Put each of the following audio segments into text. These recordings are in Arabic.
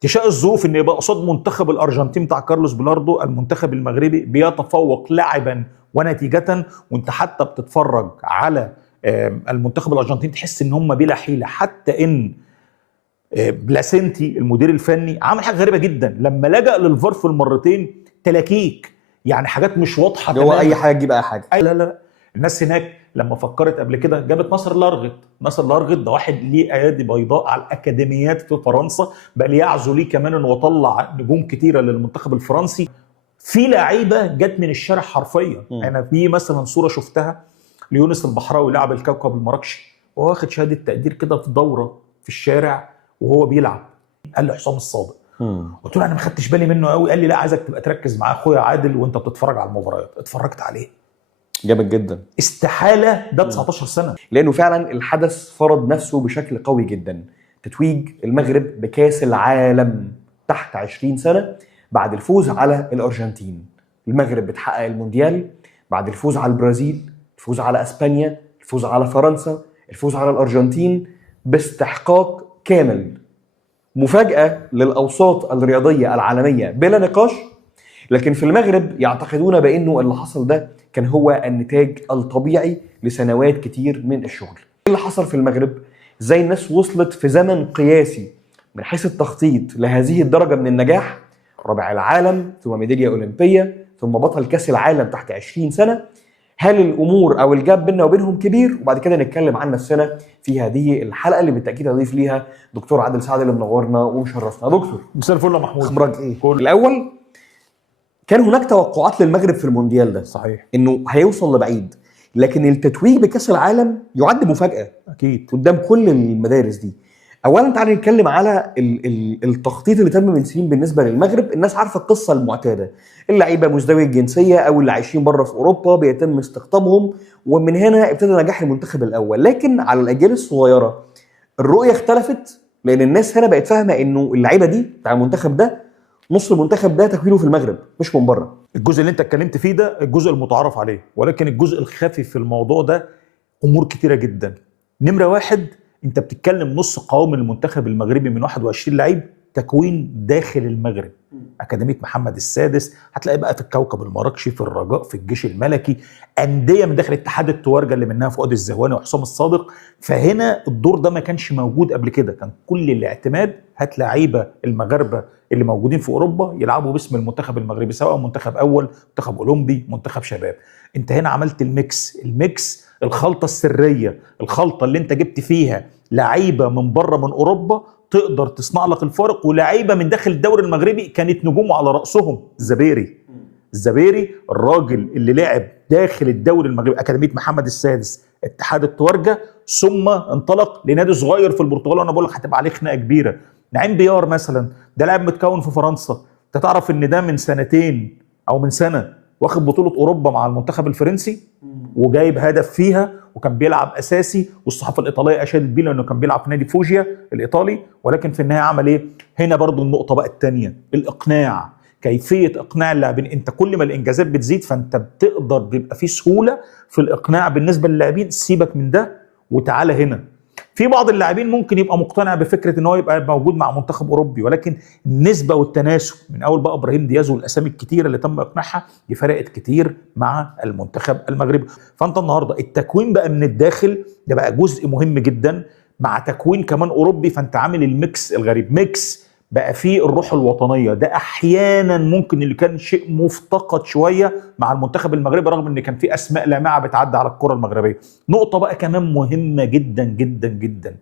تشاء الظروف ان يبقى قصاد منتخب الارجنتين بتاع كارلوس بيلاردو المنتخب المغربي بيتفوق لاعبا ونتيجه، وانت حتى بتتفرج على المنتخب الارجنتيني تحس ان هم بلا حيله، حتى ان بلاسنتي المدير الفني عمل حاجه غريبه جدا لما لجأ للفار في المرتين تلاكيك، يعني حاجات مش واضحه هو اي حاجه تجيب اي حاجه. لا الناس هناك لما فكرت قبل كده جابت ناصر لارغت. ناصر لارغت ده واحد ليه ايادي بيضاء على الاكاديميات في فرنسا، بل يعزو ليه كمان انه طلع نجوم كتيره للمنتخب الفرنسي. في لعيبه جت من الشارع حرفيا. انا في مثلا صوره شفتها ليونس البحراوي لاعب الكوكب المراكشي وهو واخد شهاده تقدير كده في دوره في الشارع وهو بيلعب. قال لي حسام الصادق. قلت له انا ما خدتش بالي منه قوي. قال لي لا عايزك تبقى تركز معاه اخويا عادل وانت بتتفرج على المباريات. اتفرجت عليه جامد جدا. استحاله ده 19 سنه، لانه فعلا الحدث فرض نفسه بشكل قوي جدا. تتويج المغرب بكاس العالم تحت 20 سنه بعد الفوز على الارجنتين. المغرب بتحقق المونديال بعد الفوز على البرازيل، الفوز على اسبانيا، الفوز على فرنسا، الفوز على الارجنتين باستحقاق كامل. مفاجاه للاوساط الرياضيه العالميه بلا نقاش. لكن في المغرب يعتقدون بانه اللي حصل ده كان هو النتاج الطبيعي لسنوات كتير من الشغل. ايه اللي حصل في المغرب؟ ازاي الناس وصلت في زمن قياسي من حيث التخطيط لهذه الدرجه من النجاح؟ رابع العالم، ثم ميداليه اولمبيه، ثم بطل كاس العالم تحت 20 سنه. هل الامور او الجاب بيننا وبينهم كبير؟ وبعد كده نتكلم عن نفسنا في هذه الحلقه اللي بالتاكيد هضيف ليها دكتور عادل سعد اللي منورنا ومشرفنا. دكتور مساء الفل يا محمود، خبرك ايه؟ الاول كان هناك توقعات للمغرب في المونديال ده صحيح انه هيوصل لبعيد، لكن التتويج بكاس العالم يعد مفاجاه اكيد قدام كل المدارس دي. اولا تعالى نتكلم على التخطيط اللي تم من سنين بالنسبه للمغرب. الناس عارفه القصه المعتاده، اللعيبه مزدوجي الجنسيه او اللي عايشين بره في اوروبا بيتم استقطابهم، ومن هنا ابتدى نجاح المنتخب الاول. لكن على الاجيال الصغيره الرؤيه اختلفت، لان الناس هنا بقت فاهمه انه اللعيبه دي بتاع المنتخب ده نص المنتخب ده تكوينه في المغرب مش من بره. الجزء اللي انت اتكلمت فيه ده الجزء المتعارف عليه، ولكن الجزء الخفي في الموضوع ده امور كتيره جدا. نمره واحد، انت بتتكلم نص قوام المنتخب المغربي من 21 لعيب تكوين داخل المغرب. اكاديميه محمد السادس، هتلاقي بقى في الكوكب المراكشي، في الرجاء، في الجيش الملكي، انديه من داخل اتحاد التوارجه اللي منها فؤاد الزهواني وحسام الصادق. فهنا الدور ده ما كانش موجود قبل كده، كان كل الاعتماد هات لعيبه المغاربه اللي موجودين في اوروبا يلعبوا باسم المنتخب المغربي، سواء منتخب اول، منتخب اولمبي، منتخب شباب. انت هنا عملت الميكس، الخلطه السريه، الخلطه اللي انت جبت فيها لعيبه من بره من اوروبا تقدر تصنع لك الفارق، ولعيبه من داخل الدوري المغربي كانت نجوم على راسهم الزبيري الراجل اللي لعب داخل الدوري المغربي اكاديميه محمد السادس، اتحاد التوارجه، ثم انطلق لنادي صغير في البرتغال. وانا بقول لك هتبقى عليه خناقه كبيره. نعيم بيار مثلا ده لاعب متكون في فرنسا، انت تعرف ان ده من سنتين او من سنه واخد بطوله اوروبا مع المنتخب الفرنسي وجايب هدف فيها وكان بيلعب اساسي، والصحافه الايطاليه اشادت بيه لانه كان بيلعب في نادي فوجيا الايطالي. ولكن في النهايه عمل ايه؟ هنا برضو النقطه بقى الثانيه، الاقناع، كيفيه اقناع اللاعبين. انت كل ما الانجازات بتزيد فانت بتقدر بيبقى في سهوله في الاقناع بالنسبه للاعبين. سيبك من ده وتعالى هنا. في بعض اللاعبين ممكن يبقى مقتنع بفكره ان هو يبقى موجود مع منتخب اوروبي، ولكن النسبه والتناسب من اول بقى ابراهيم دياز والاسامي الكتيره اللي تم اقناعها دي فرقت كتير مع المنتخب المغربي. فانت النهارده التكوين بقى من الداخل ده بقى جزء مهم جدا، مع تكوين كمان اوروبي. فانت عامل الميكس الغريب، ميكس بقى فيه الروح الوطنيه. ده احيانا ممكن اللي كان شيء مفتقد شويه مع المنتخب المغربي، رغم ان كان في اسماء لامعه بتعدي على الكره المغربيه. نقطه بقى كمان مهمه جدا جدا جدا،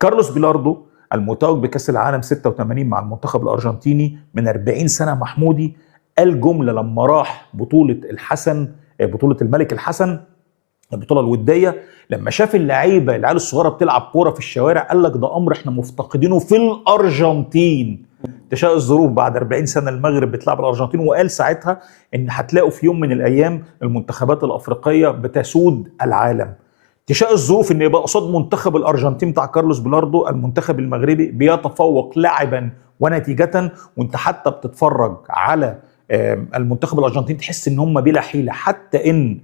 كارلوس بيلاردو المتوج بكاس العالم 86 مع المنتخب الارجنتيني من 40 سنه محمودي، قال جمله لما راح بطوله الملك الحسن، البطوله الوديه، لما شاف العيال الصغيره بتلعب كوره في الشوارع، قال لك ده امر احنا مفتقدينه في الارجنتين. تشاء الظروف بعد 40 سنه المغرب بتلعب الارجنتين، وقال ساعتها ان هتلاقوا في يوم من الايام المنتخبات الافريقيه بتسود العالم. تشاء الظروف ان يبقى قصاد منتخب الارجنتين بتاع كارلوس بيلاردو المنتخب المغربي بيتفوق لاعبا ونتيجه، وانت حتى بتتفرج على المنتخب الارجنتيني تحس ان هم بلا حيله، حتى ان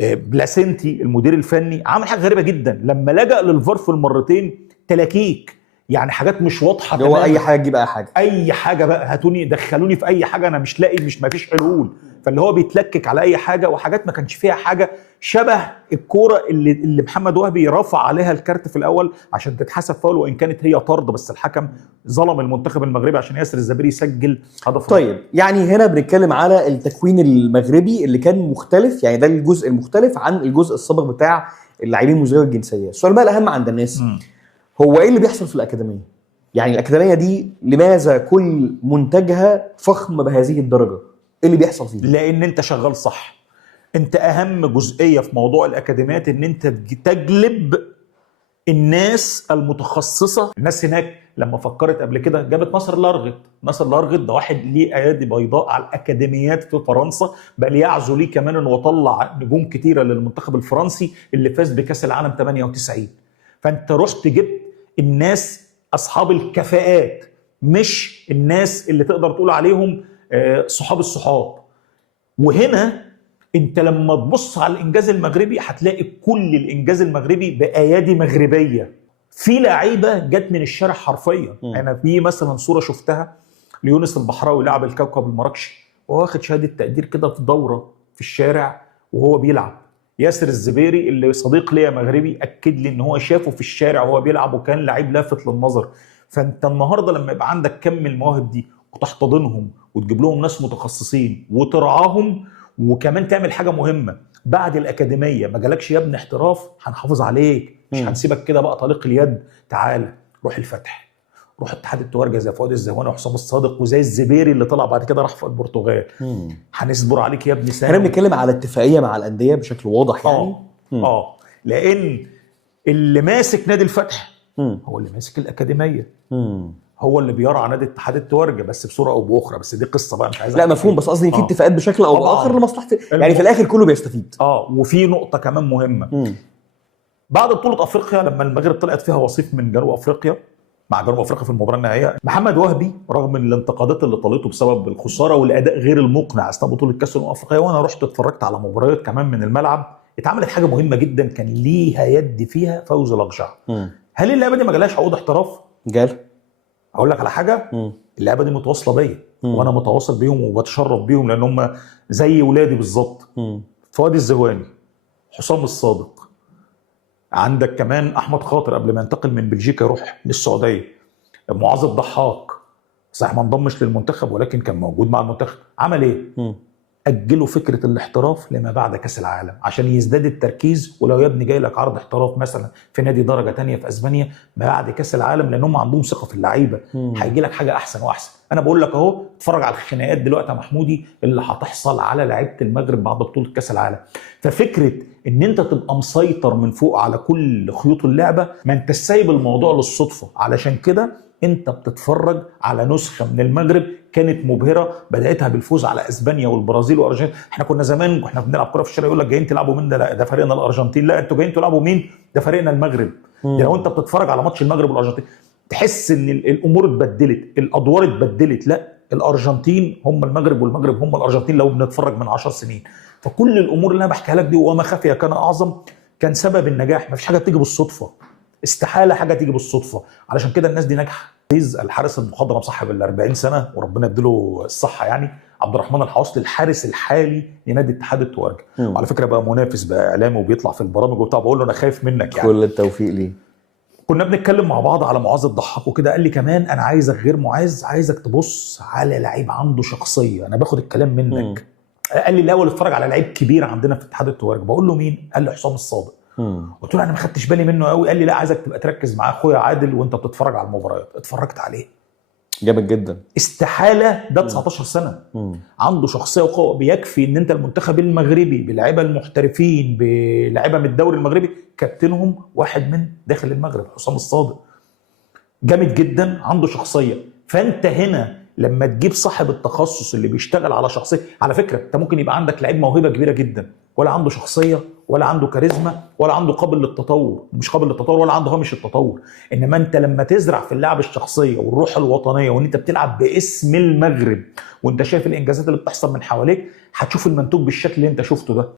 بلاسنتي المدير الفني عمل حاجه غريبه جدا لما لجأ للفار في المرتين تلاكيك، يعني حاجات مش واضحه اللي هو اي حاجه تجيب اي حاجه. اي حاجه بقى هاتوني دخلوني في اي حاجه، انا مش لاقي، مش ما فيش حلول. فاللي هو بيتلكك على اي حاجه، وحاجات ما كانش فيها حاجه، شبه الكوره اللي محمد وهبي رفع عليها الكارت في الاول عشان تتحسب فاول، وان كانت هي طرد، بس الحكم ظلم المنتخب المغربي عشان ياسر الزبيري يسجل هدف. طيب يعني هنا بنتكلم على التكوين المغربي اللي كان مختلف، يعني ده الجزء المختلف عن الجزء السابق بتاع اللاعبين مزدوجي الجنسيه. السؤال بقى الاهم عند الناس هو ايه اللي بيحصل في الاكاديميه؟ يعني الاكاديميه دي لماذا كل منتجها فخم بهذه الدرجه؟ ايه اللي بيحصل فيه؟ لان انت شغال صح. انت اهم جزئيه في موضوع الاكاديميات ان انت تجلب الناس المتخصصه. الناس هناك لما فكرت قبل كده جابت ناصر لارغت. ناصر لارغت ده واحد ليه ايادي بيضاء على الاكاديميات في فرنسا، بل يعزو ليه كمان انه طلع نجوم كتيره للمنتخب الفرنسي اللي فاز بكاس العالم 98. فانت رحت جبت الناس اصحاب الكفاءات، مش الناس اللي تقدر تقول عليهم صحاب الصحاب. وهنا انت لما تبص على الانجاز المغربي هتلاقي كل الانجاز المغربي بايادي مغربيه. في لعيبه جت من الشارع حرفيا. انا في مثلا صوره شفتها ليونس البحراوي لاعب الكوكب المراكشي وهو واخد شهاده تقدير كده في دوره في الشارع وهو بيلعب. ياسر الزبيري اللي صديق ليا مغربي اكد لي ان هو شافه في الشارع وهو بيلعب وكان لعيب لافت للنظر. فانت النهارده لما يبقى عندك كم المواهب دي وتحتضنهم وتجيب لهم ناس متخصصين وترعاهم، وكمان تعمل حاجه مهمه بعد الاكاديميه، ما جالكش يا ابني احتراف هنحافظ عليك، مش هنسيبك كده بقى طليق اليد، تعال روح الفتح، روح اتحاد التوارجه زي فؤاد الزهواني وحسام الصادق وزي الزبيري اللي طلع بعد كده راح في البرتغال. هنصبر عليك يا ابني سنه. احنا بنتكلم على اتفاقيه مع الانديه بشكل واضح يعني. لان اللي ماسك نادي الفتح هو اللي ماسك الاكاديميه، هو اللي بيرعى نادي اتحاد التوارجه بس بصوره او باخرى، بس دي قصه بقى مش عايز. لا مفهوم، بس قصدي في اتفاقات بشكل او باخر لمصلحه، يعني في الاخر كله بيستفيد. وفي نقطه كمان مهمه. بعد بطوله افريقيا لما المغرب طلعت فيها وصيف من جنوب افريقيا مع جنوب افريقيا في المباراه النهائيه، محمد وهبي رغم الانتقادات اللي طالته بسبب الخساره والاداء غير المقنع اثناء بطوله كاس الامم الافريقيه، وانا رحت اتفرجت على مباريات كمان من الملعب، اتعملت حاجه مهمه جدا كان ليها يد فيها فوزي لقجع. هل اللعبه دي ما جالهاش عقود احتراف؟ جال. اقول لك على حاجه، اللعبه دي متواصله بيا وانا متواصل بيهم وبتشرف بيهم لان هم زي ولادي بالظبط. فؤاد الزهواني، حسام الصادق، عندك كمان احمد خاطر قبل ما ينتقل من بلجيكا يروح للسعوديه، معاذ الضحاك صحيح ما انضمش للمنتخب ولكن كان موجود مع المنتخب. عمل ايه؟ اجلوا فكره الاحتراف لما بعد كاس العالم عشان يزداد التركيز. ولو يا ابني جاي لك عرض احتراف مثلا في نادي درجه تانية في اسبانيا ما بعد كاس العالم، لان هم عندهم ثقه في اللعيبه، هيجي لك حاجه احسن واحسن. انا بقول لك اهو اتفرج على الخناقات دلوقتي يا محمودي اللي هتحصل على لعيبه المغرب بعد بطوله كاس العالم. ففكره ان انت تبقى مسيطر من فوق على كل خيوط اللعبه، ما انت سايب الموضوع للصدفه. علشان كده انت بتتفرج على نسخه من المغرب كانت مبهره، بدايتها بالفوز على اسبانيا والبرازيل والارجنتين. احنا كنا زمان واحنا بنلعب كره في الشارع يقول لك جايين تلعبوا مين؟ ده لا ده فريقنا الارجنتين. لا انتوا جايين تلعبوا مين؟ ده فريقنا المغرب. لو انت بتتفرج على ماتش المغرب والارجنتين تحس ان الامور اتبدلت، الادوار اتبدلت. لا الارجنتين هم المغرب والمغرب هم الارجنتين لو بنتفرج من 10 سنين. فكل الامور اللي انا بحكيها لك دي وما خفي كان اعظم كان سبب النجاح. ما فيش حاجه بتيجي بالصدفه، استحاله حاجه تيجي بالصدفه. علشان كده الناس دي ناجحه. الحارس المخضرم صاحب ال 40 سنه وربنا يديله الصحه يعني، عبد الرحمن الحواصلي الحارس الحالي لنادي اتحاد التوارجه، وعلى فكره بقى منافس بقى اعلامي وبيطلع في البرامج وبتاع. بقول له انا خايف منك يعني. كل التوفيق ليه. كنا بنتكلم مع بعض على معاذ الضحاك وكده، قال لي كمان انا عايزك غير معاذ، عايزك تبص على لعيب عنده شخصيه. انا باخد الكلام منك. قال لي الاول اتفرج على لعيب كبير عندنا في اتحاد التوارجه. بقول له مين؟ قال لي حسام الصادق. قلت له انا ما خدتش بالي منه قوي. قال لي لا عايزك تبقى تركز معاه اخويا عادل وانت بتتفرج على المباريات. اتفرجت عليه جامد جدا. استحاله ده 19 سنه عنده شخصيه وقوه. بيكفي ان انت المنتخب المغربي بلاعيبه المحترفين بلاعيبه من الدوري المغربي كابتنهم واحد من داخل المغرب حسام الصادق. جامد جدا عنده شخصيه. فانت هنا لما تجيب صاحب التخصص اللي بيشتغل على شخصيه، على فكره انت ممكن يبقى عندك لعيب موهبه كبيره جدا ولا عنده شخصيه ولا عنده كاريزما ولا عنده قابل للتطور، مش قابل للتطور ولا عنده هامش التطور. انما انت لما تزرع في اللعب الشخصيه والروح الوطنيه وان انت بتلعب باسم المغرب وانت شايف الانجازات اللي بتحصل من حواليك، هتشوف المنتوج بالشكل اللي انت شفته ده.